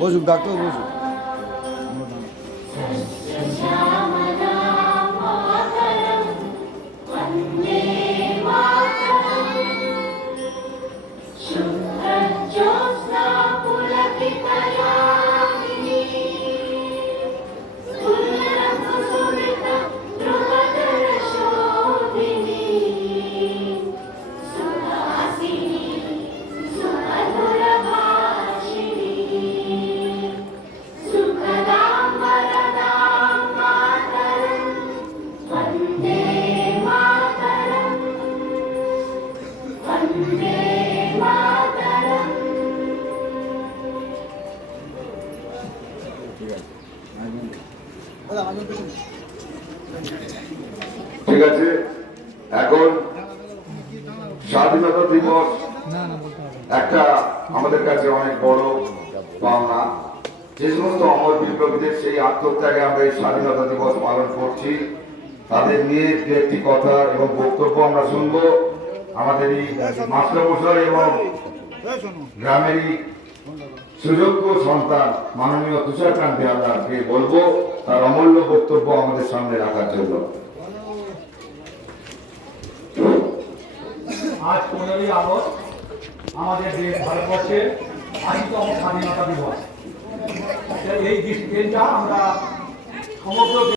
বসুক ডাক্তার বসুক। ঠিক আছে, এখন স্বাধীনতা দিবস একটা আমাদের কাছে অনেক বড় পাওনা। যে সমস্ত অমর বিপ্লবীদের সেই আত্মত্যাগে আমরা এই স্বাধীনতা দিবস পালন করছি, তাদের নিয়ে দু একটি কথা এবং বক্তব্য আমরা শুনবো। আমাদের এই মাস্টারমশাই এবং গ্রামেরই সুযোগ্য সন্তান মাননীয় তুষারকান্তি হালদারকে বলবো তার অমূল্য বক্তব্য আমাদের সামনে রাখার জন্য। আজ 15ই আগস্ট আমাদের দেশ ভারতবর্ষের 80তম স্বাধীনতা দিবস। এই দিনটা আমরা সমগ্র